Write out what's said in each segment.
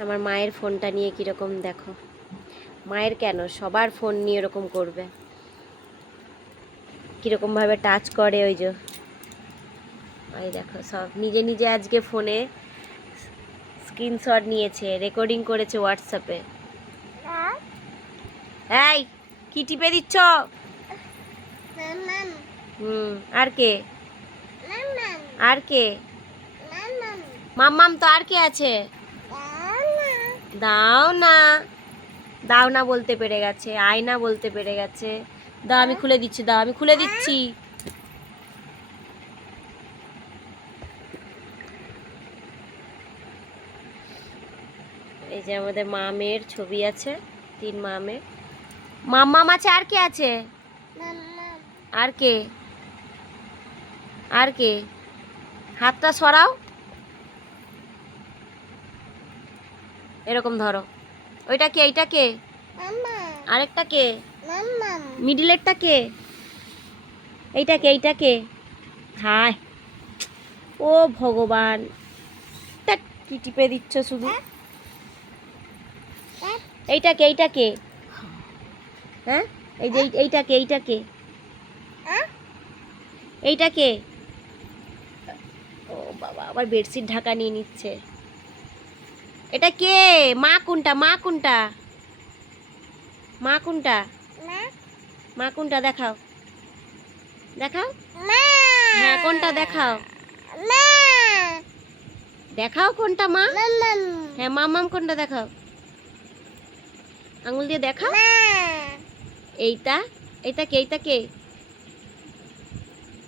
আমার মায়ের ফোনটা নিয়ে কীরকম দেখো, মায়ের কেন সবার ফোন নিয়ে এরকম করবে, কীরকমভাবে টাচ করে। ওই যে ওই দেখো সব নিজে নিজে আজকে ফোনে স্ক্রিনশট নিয়েছে, রেকর্ডিং করেছে হোয়াটসঅ্যাপে। এই কি টিপে দিচ্ছ? আর কে? আর কে? মাম্মাম তো আর কে আছে? দাও না, দাও না বলতে পেরে গেছে, আয়না বলতে পেরে গেছে। দাও আমি খুলে দিচ্ছি, দাও আমি খুলে দিচ্ছি। এই যে আমাদের মামের ছবি আছে, 3 মামের। মাম্মাম আছে, আর কে আছে? আর কে? আর কে? হাতটা সরাও, এরকম ধরো। ওইটা কে? এইটা কে? আরেকটা কে? মিডিলেরটা কে? এইটা কে? এইটা কে? হায় ও ভগবান, কি টিপে দিচ্ছ শুধু। এইটা কে? এইটা কে? হ্যাঁ এই যে এইটা কে? এইটা কে? এইটা কে? ও বাবা, আবার বেডশিট ঢাকা নিয়ে নিচ্ছে। এটা কে? মা কোনটা? মা কোনটা? মা কোনটা? মা কোনটা দেখাও, দেখাও। হ্যাঁ কোনটা দেখাও, দেখাও কোনটা মা। হ্যাঁ মামাম কোনটা দেখাও, আঙুল দিয়ে দেখাও। এইটা? এইটা কে? এইটা কে?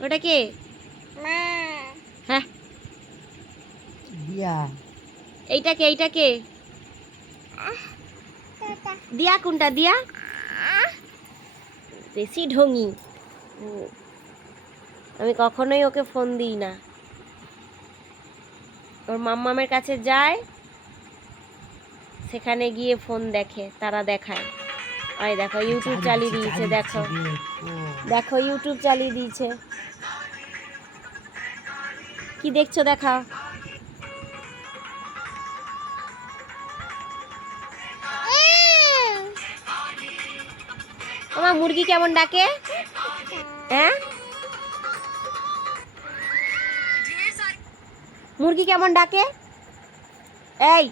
ওটা কে? হ্যাঁ এইটা কে? এইটা কে? দিয়া কোনটা? দিয়া বেশি ঢঙি। আমি কখনোই ওকে ফোন দিই না, ওর মাম্মামের কাছে যায়, সেখানে গিয়ে ফোন দেখে, তারা দেখায়। ওই দেখো ইউটিউব চালিয়ে দিয়েছে, দেখো দেখো ইউটিউব চালিয়ে দিয়েছে। কি দেখছো দেখাও। আমার মুরগি কেমন ডাকে? হ্যাঁ মুরগি কেমন ডাকে? এই